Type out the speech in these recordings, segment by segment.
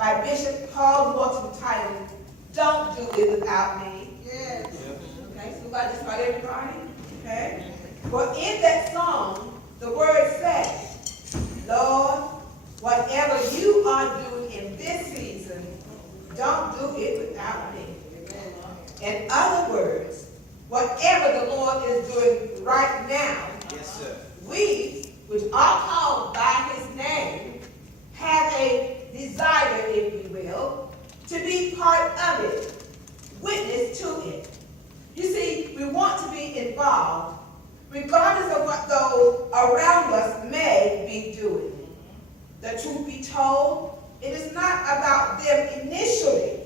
by Bishop Paul Morton titled, Don't Do It Without Me. Yes. Okay, so we got just about everybody. Okay? Well, in that song, the words say, Lord, whatever you are doing in this season, don't do it without me. In other words, whatever the Lord is doing right now, Yes, sir. we, which are called by his name, have a desire, if you will, to be part of it, witness to it. You see, we want to be involved, regardless of what those around us may be doing. The truth be told, it is not about them initially,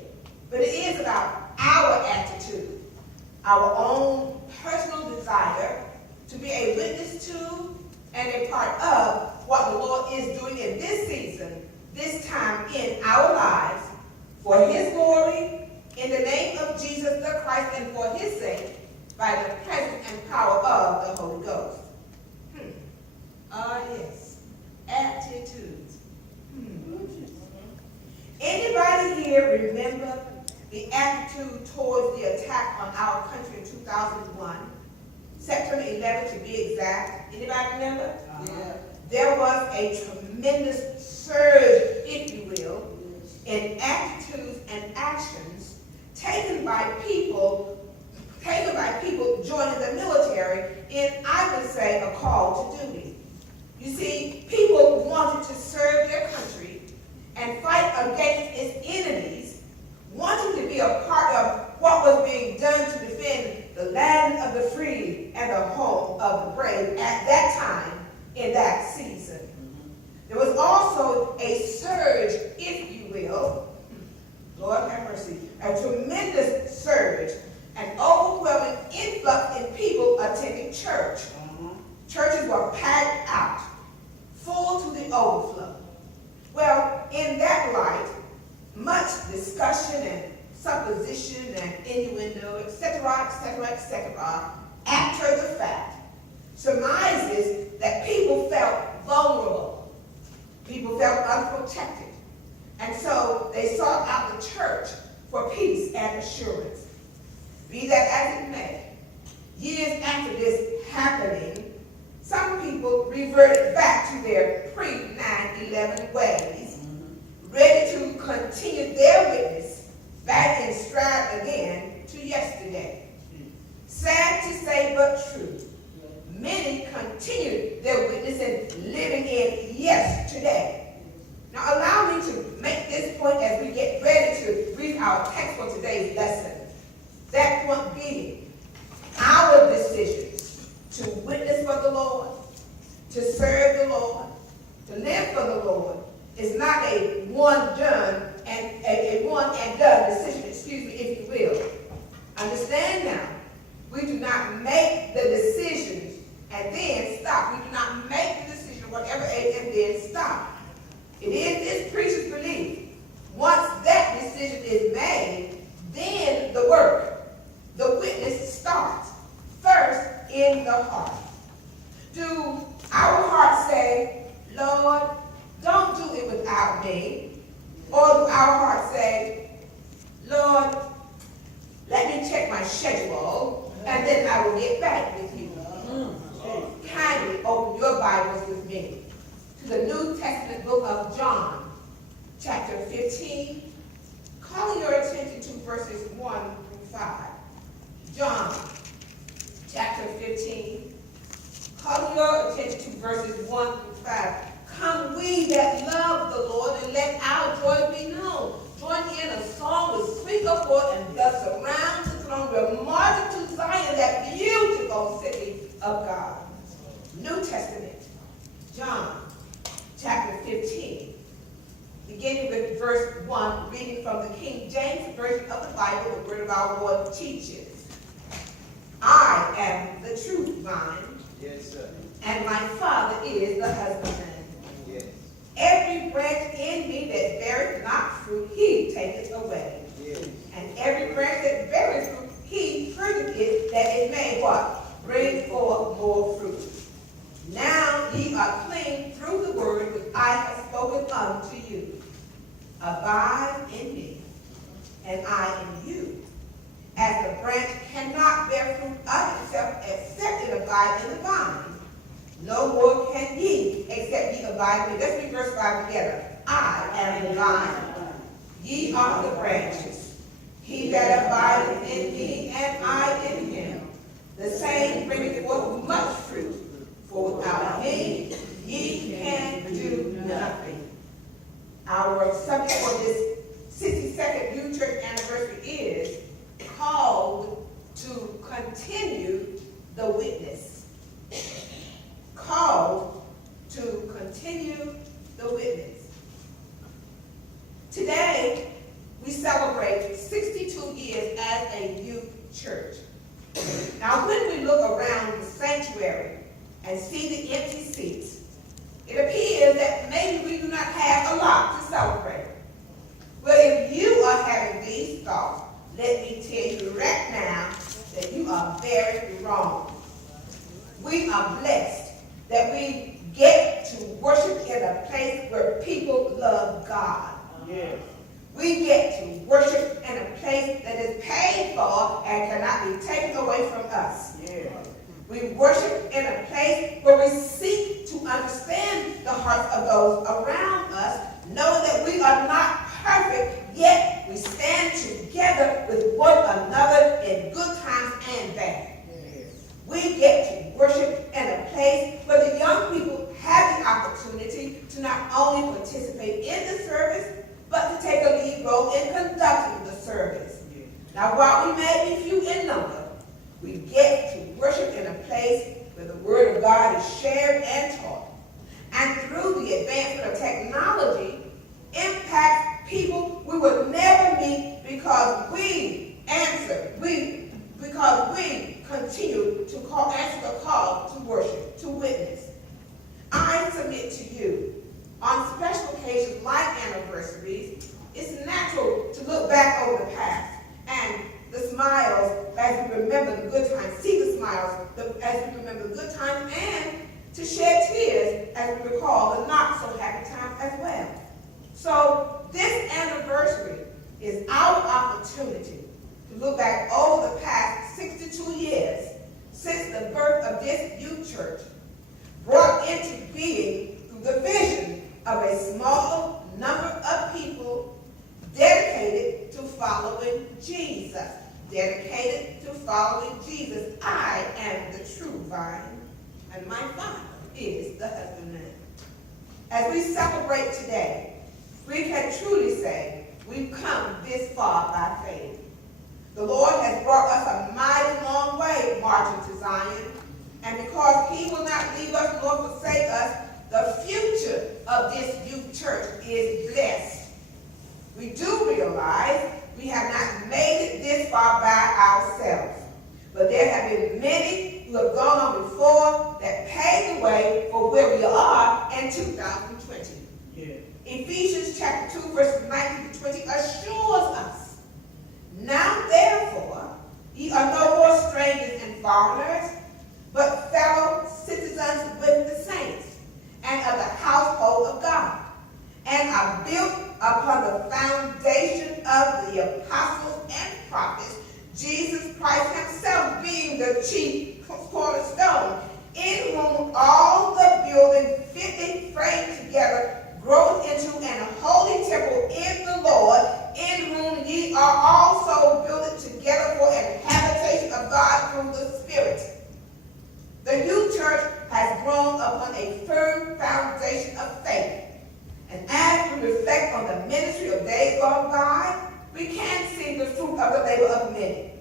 but it is about our attitude, our own personal desire to be a witness to and a part of what the Lord is doing in this season, this time in our lives, for his glory, in the name of Jesus the Christ, and for his sake, by the presence and power of the Holy Ghost. Yes. Attitudes. Anybody here remember the attitude towards the attack on our country in 2001? September 11th to be exact. Anybody remember? Yeah. There was a tremendous surge, if you will, in attitudes and actions taken by people joining the military in, I would say, a call to duty. You see, people wanted to serve their country and fight against its enemies, wanting to be a part of what was being done to defend the land of the free and the home of the brave at that time in that season. There was also a surge, if you will, Lord have mercy, a tremendous surge, an overwhelming influx in people attending church. Churches were packed out, full to the overflow. Well, in that light, much discussion and supposition and innuendo, etc., etc., etc., after the fact, surmises that people felt vulnerable. People felt unprotected. And so they sought out the church for peace and assurance. Be that as it may, years after this happening, some people reverted back to their pre-9/11 ways, ready to continue their witness back in stride again to yesterday. Sad to say, but true. Many continue their witness and living in yesterday. Now allow me to make this point as we get ready to read our text for today's lesson. That point being, our decisions to witness for the Lord, to serve the Lord, to live for the Lord, is not a one and done decision, if you will. Understand now, we do not make the decisions and then stop. We do not make the decision, whatever age, and then stop. It is this preacher's belief. Once that decision is made, then the work, the witness starts. First, in the heart. Do our hearts say, Lord, don't do it without me? Or do our hearts say, Lord, let me check my schedule, and then I will get back with you? Kindly open your Bibles with me to the New Testament book of John, chapter 15, calling your attention to verses 1 through 5. John, chapter 15, calling your attention to verses 1 through 5. Come we that love the Lord, and let our joy be known. Join in a song with sweet accord, and thus surround the throne with march to Zion, that beautiful city of God. New Testament, John, chapter 15, beginning with verse 1, reading from the King James Version of the Bible, the word of our Lord teaches. I am the true vine, Yes, sir. and my Father is the husbandman. Yes. Every branch in me that beareth not fruit, he taketh away. Yes. And every branch that beareth fruit, he purgeth it, that it may what? Bring forth more fruit. Now ye are clean through the word which I have spoken unto you. Abide abide in me, and I in you. As the branch cannot bear fruit of itself except it abide in the vine, no more can ye except ye abide in me. Let's read verse 5 together. I am the vine, ye are the branches. He that abideth in me, and I in him, the same bringeth forth much fruit. For without me, ye can do nothing. Our subject for this 62nd Youth Church anniversary is called to continue the witness. Called to continue the witness. Today, we celebrate 62 years as a youth church. Now, when we look around the sanctuary and see the empty seats, it appears that maybe we do not have a lot to celebrate. Well, if you are having these thoughts, let me tell you right now that you are very wrong. We are blessed that we get to worship in a place where people love God. Yes. We get to worship in a place that is paid for and cannot be taken away from us. Yes. We worship in a place where we seek to understand the hearts of those around us, knowing that we are not perfect, yet we stand together with one another in good times and bad. Yes. We get to worship in a place where the young people have the opportunity to not only participate in the service, but to take a lead role in conducting the service. Yes. Now, while we may be few in number, we get to worship in a place where the Word of God is shared and taught. And through the advancement of technology, impact people we would never meet because we continue to answer the call to worship, to witness. I submit to you, on special occasions like anniversaries, it's natural to look back over the past and the smiles as we remember the good times, see the smiles as we remember the good times, and to shed tears as we recall the not so happy times as well. So this anniversary is our opportunity to look back over the past 62 years since the birth of this youth church, brought into being through the vision of a small number of people dedicated to following Jesus. Dedicated to following Jesus. I am the true vine, and my Father is the husbandman. As we celebrate today, we can truly say we've come this far by faith. The Lord has brought us a mighty long way marching to Zion, and because he will not leave us nor forsake us, the future of this youth church is blessed. We do realize we have not made it this far by ourselves, but there have been many who have gone on before that paved the way for where we are in 2020. Yeah. Ephesians chapter 2, verses 19 to 20 assures us, now therefore, ye are no more strangers and foreigners, but fellow citizens with the saints, and of the household of God, and are built upon the foundation of the apostles and prophets, Jesus Christ himself being the chief cornerstone, in whom all the building fitly framed together groweth into an holy temple in the Lord, in whom ye are also built together for an habitation of God through the Spirit. The youth church has grown upon a firm foundation of faith. And as we reflect on the ministry of days gone by, we can see the fruit of the labor of many.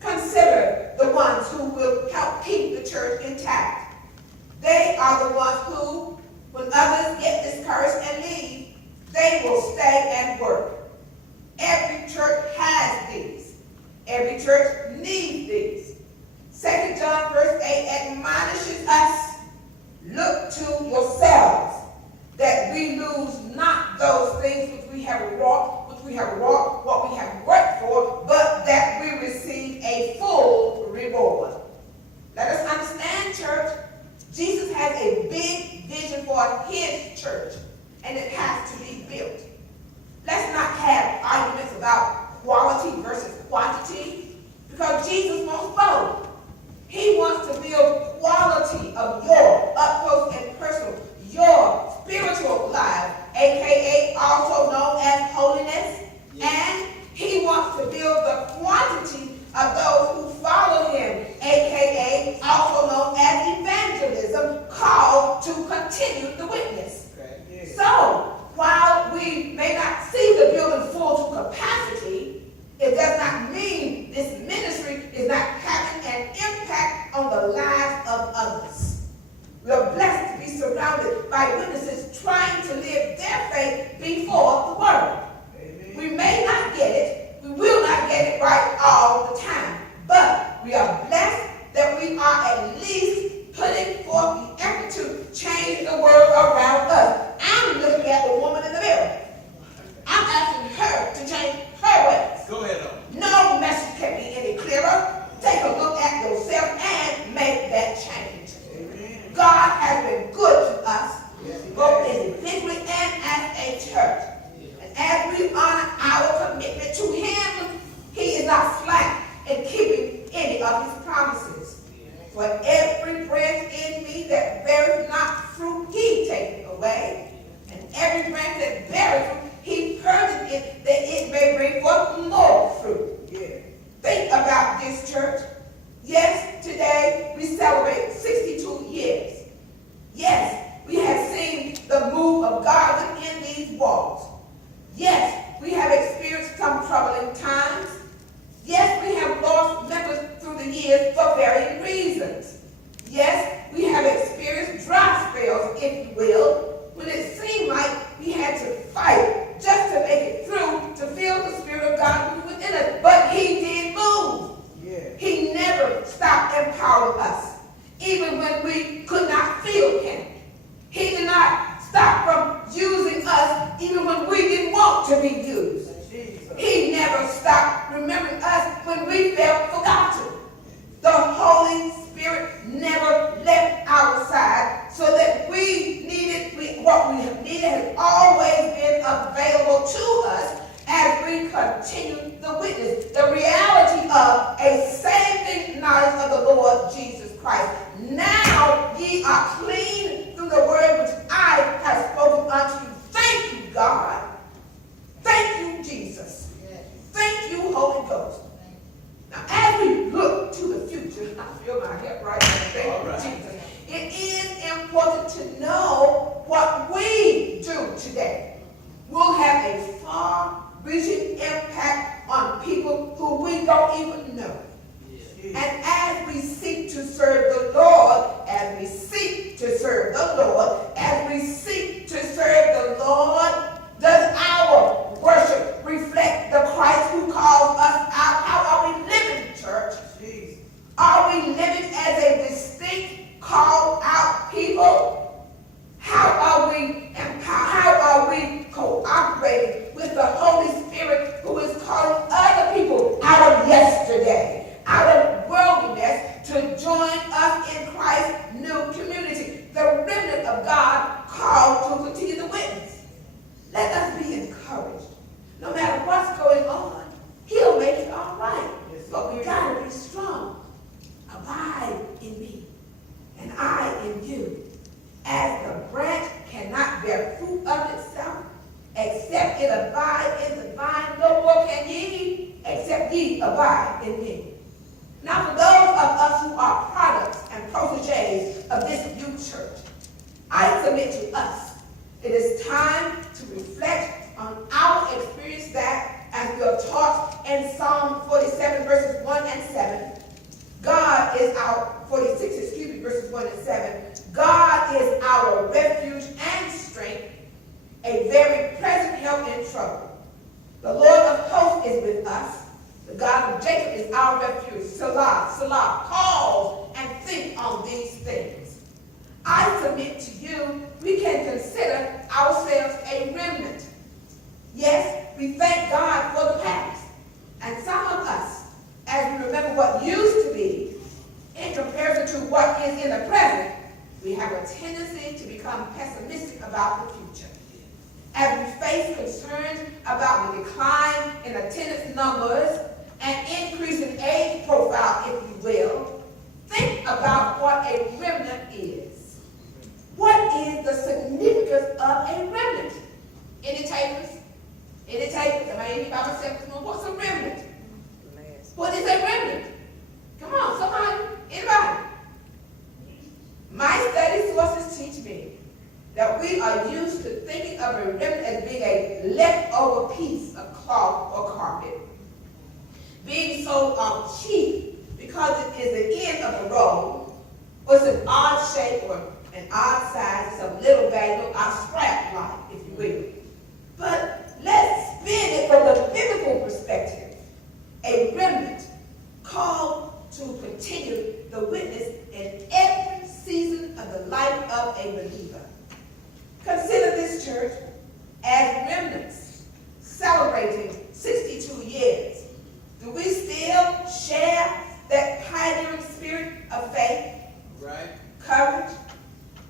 Consider the ones who will help keep the church intact. They are the ones who, when others get discouraged and leave, they will stay and work. Every church has these. Every church needs these. 2 John verse 8 admonishes us, look to yourselves, that we lose not those things which we have wrought, what we have worked for, but that we receive a full reward. Let us understand, church, Jesus has a big vision for his church, and it has to be built. Let's Jesus wants both. He wants to build quality of your up close and personal, your spiritual life, aka also known as holiness. And he wants to build the quantity of those who follow him, aka also known as evangelism, called to continue the witness. So, while we may not see the building full to capacity, it does not mean this ministry is not having an impact on the lives of others. We are blessed to be surrounded by witnesses trying to live their faith before the world. Amen. We may not get it, we will not get it right all the time, but we are blessed that we are at least putting forth the effort to change the world around us. I'm looking at the woman in the mirror. I'm asking her to change her ways. Go ahead on. No message can be any clearer. Take a look at yourself and make that change. Amen. God has been good to us, both individually and as a church. And as we honor our commitment to him, he is not slack in keeping any of his promises. For every branch in me that beareth not fruit, he taketh away. And every branch that beareth fruit, he purgeth it, that it may bring forth more fruit. Yeah. Think about this, church. Yes, today we celebrate 62 years. Yes, we have seen the move of God within these walls. Yes, we have experienced some troubling times. Yes, we have lost members through the years for varying reasons. Yes, we have experienced dry spells, if you will, when it seemed like we had to fight just to make it through, to feel the Spirit of God move within us. But he did move. Yeah. He never stopped empowering us, even when we could not feel him. He did not stop from using us, even when we didn't want to be used. He never stopped remembering us when we felt forgotten. The Holy Spirit never left our side, so that what we have needed has always been available to us as we continue the witness. The reality of a saving knowledge of the Lord Jesus Christ. Now ye are clean through the word which I have spoken unto you. Thank you, God. Thank you, Jesus. Thank you, Holy Ghost. Now, as we look to the future, I feel my help right now. Thank you, Jesus. It is important to know what we do today will have a far-reaching impact on people who we don't even know. And as we seek to serve the Lord, as we seek to serve the Lord, does our worship reflect the Christ who calls us out? How are we living, church? Are we living as a distinct, called out people? How are we empowered? How are we cooperating with the Holy Spirit who is calling other people out of yesterday, out of worldliness, to join us in Christ's new community, the remnant of God called to continue the witness? Let us be encouraged. No matter what's going on, he'll make it all right. But we got to be strong. Abide in me, and I in you. As the branch cannot bear fruit of itself, except it abide in the vine, no more can ye, except ye abide in me. Now, for those of us who are products and proteges of this new church, I submit to us, it is time to reflect on our experience that, as we are taught in Psalm 47, verses 1 and 7, God is our, 46, verses 1 and 7, God is our refuge and strength, a very present help in trouble. The Lord of hosts is with us. The God of Jacob is our refuge. Salah, Salah. Pause and think on these things. I submit to you, we can consider ourselves a remnant. Yes, we thank God for the past. And some of us, as we remember what used to be, in comparison to what is in the present, we have a tendency to become pessimistic about the future. As we face concerns about the decline in attendance numbers, an increasing age profile, if you will, think about what a remnant is. What is the significance of a remnant? Any takers? Any takers? Am I in by myself? What's a remnant? What is a remnant? Come on, somebody. Anybody? My study sources teach me that we are used to thinking of a remnant as being a leftover piece of cloth or carpet, being so cheap because it is the end of the roll, or it's an odd shape or an odd size, it's a little bag, a scrap-like, if you will. But let's spin it from the biblical perspective. A remnant called to continue the witness in every season of the life of a believer. Consider this church as remnants celebrating 62 years. Do we still share that pioneering spirit of faith, right, courage,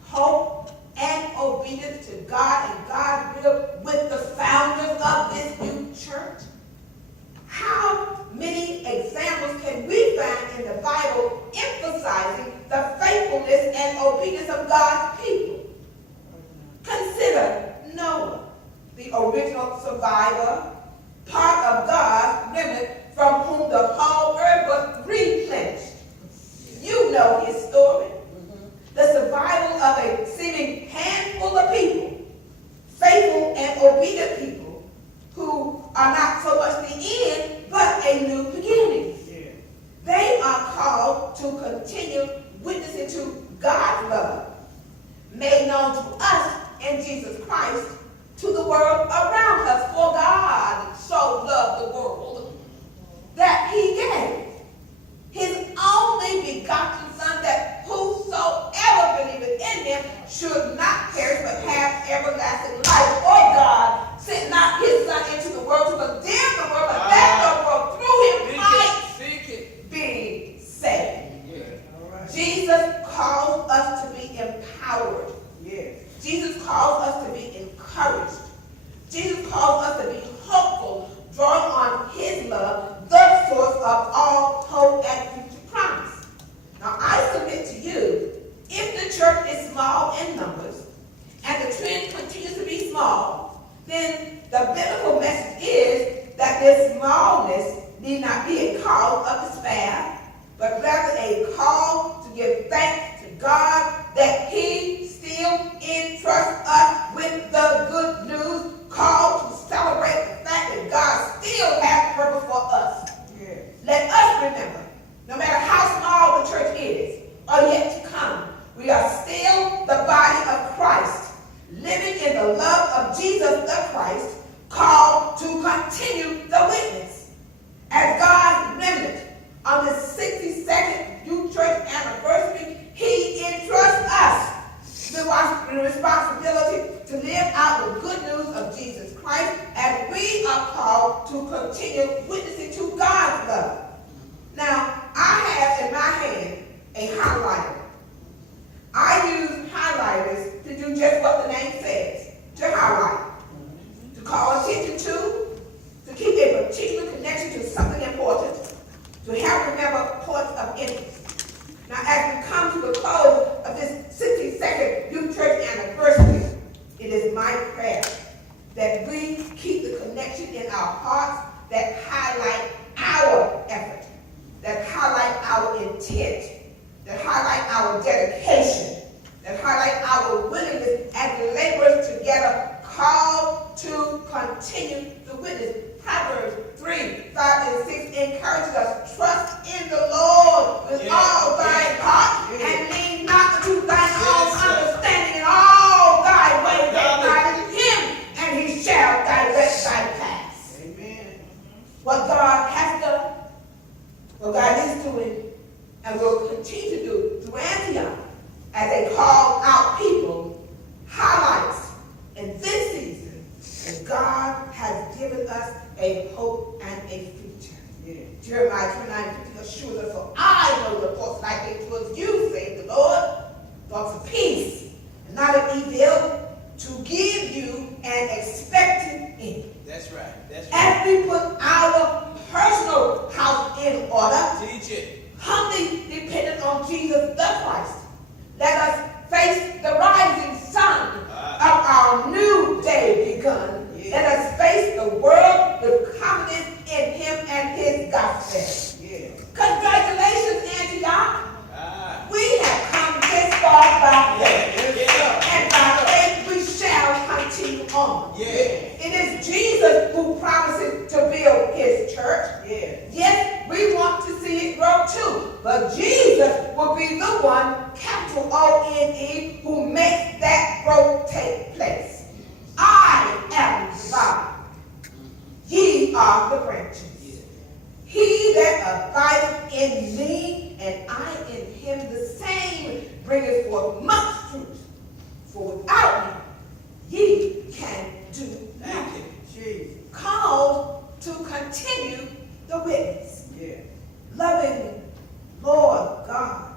hope, and obedience to God and God's will with the founders of this new church? How many examples can we find in the Bible emphasizing the faithfulness and obedience of God's people? Consider Noah, the original survivor, part of God's remnant from whom the whole earth was replenished. You know his story. The survival of a seeming handful of people, faithful and obedient people, who are not so much the end, but a new beginning. Yeah. They are called to continue witnessing to God's love, made known to us in Jesus Christ, to the world around us. For God so loved the world that he gave his only begotten Son, that whosoever believeth in him should not perish but have everlasting life. For God sent not his Son into the world to condemn the world, but that the world through him might be saved. Yeah. Right. Jesus calls us to be empowered. Yeah. Jesus calls us to be encouraged. Jesus calls us to be hopeful, drawing on his love, the source of all hope and future promise. Now I submit to you, if the church is small in numbers, and the trend continues to be small, then the biblical message is that this smallness need not be a cause of despair, but rather a call to give thanks to God that he still entrusts us with the good news, called to celebrate the fact that God still has purpose for us. Yeah. Let us remember, no matter how small the church is, or yet to come, we are still the body of Christ, living in the love of Jesus the Christ, called to continue the witness. As God's remnant on the 62nd youth church anniversary, he entrusts us the responsibility to live out the good news of Jesus Christ, as we are called to continue witnessing to God's love. Now, I have in my hand a highlighter. I use highlighters to do just what the name says, to highlight, to call attention to keep a particular connection to something important, to help remember points of interest. Now, as we come to the close of this 62nd Youth Church anniversary, it is my prayer that we keep the connection in our hearts that highlight our effort, that highlight our intent, that highlight our dedication, that highlight our willingness as laborers together, called to continue the witness. Proverbs 3, 5, and 6 encourages us, trust in the Lord with all thine heart, and lean not unto thine own understanding, in all thy ways acknowledge him, and he shall direct thy paths. Amen. What God has done, what God is doing, and will continue to do through Antioch as a called out people, highlights in this season that God has given us a hope and a future. Yeah. Jeremiah 29:50 assures us, for I know the thoughts that I think towards you, saith the Lord, thoughts of peace and not of evil, to give you an expected end. That's right. That's right. As we put our personal in order, Teach it. humbly dependent on Jesus the Christ, let us face the rising sun of our new day begun. Let us face the world with confidence in him and his gospel. Congratulations, Antioch. We have come this far by faith, and by faith we shall continue on. It is Jesus who promises to build his church. Yes, we want to see it grow too, but Jesus will be the one, capital O-N-E, who makes that growth take place. I am the vine. Ye are the branches. He that abideth in me, and I in him, the same bringeth forth much fruit. For without me, ye can do nothing. Called to continue the witness. Loving Lord God,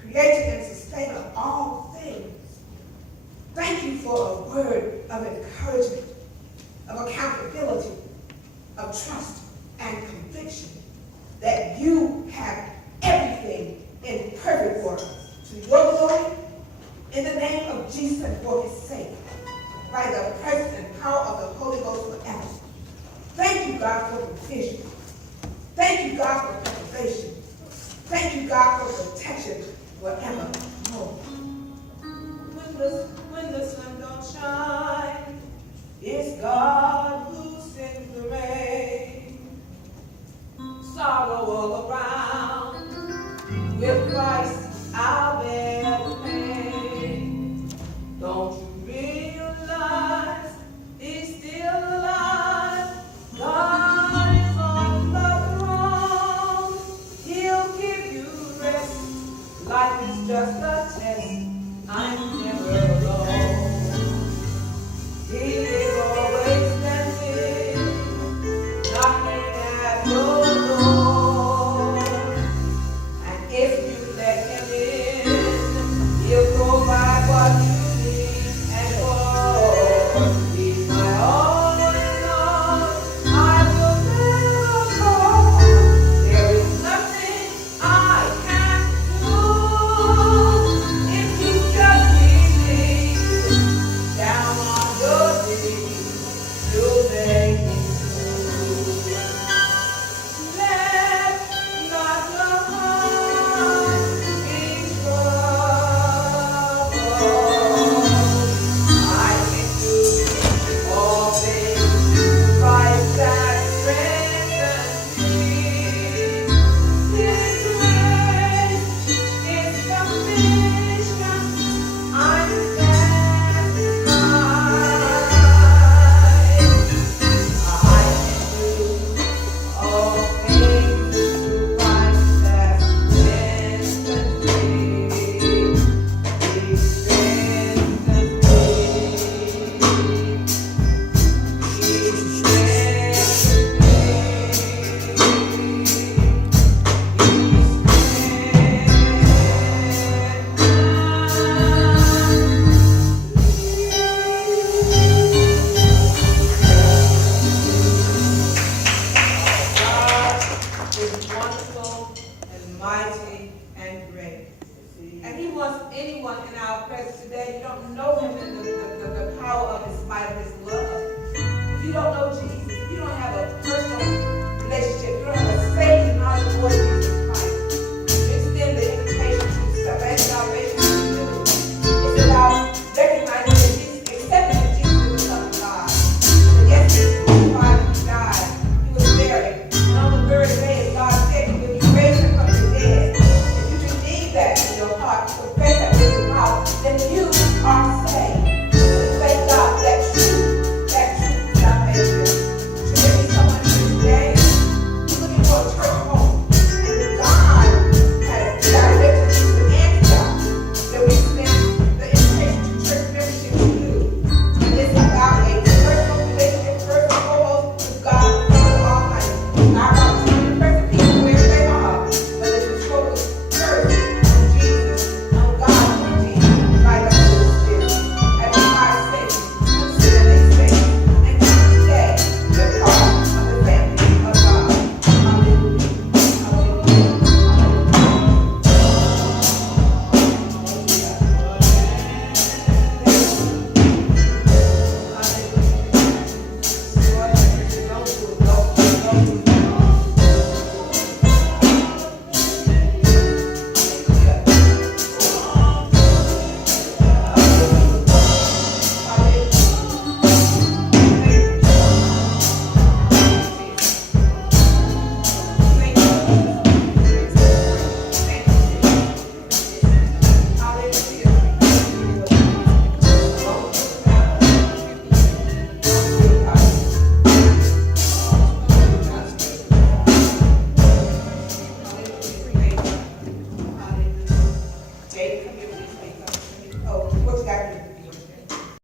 creator and sustainer of all things, thank you for a word of encouragement, of accountability, of trust and conviction that you have everything in perfect order to your glory, in the name of Jesus and for his sake, by the presence and power of the Holy Ghost forever. Thank you, God, for provision. Thank you, God, for preservation. Thank you, God, for protection forevermore. When the sun don't shine, it's God.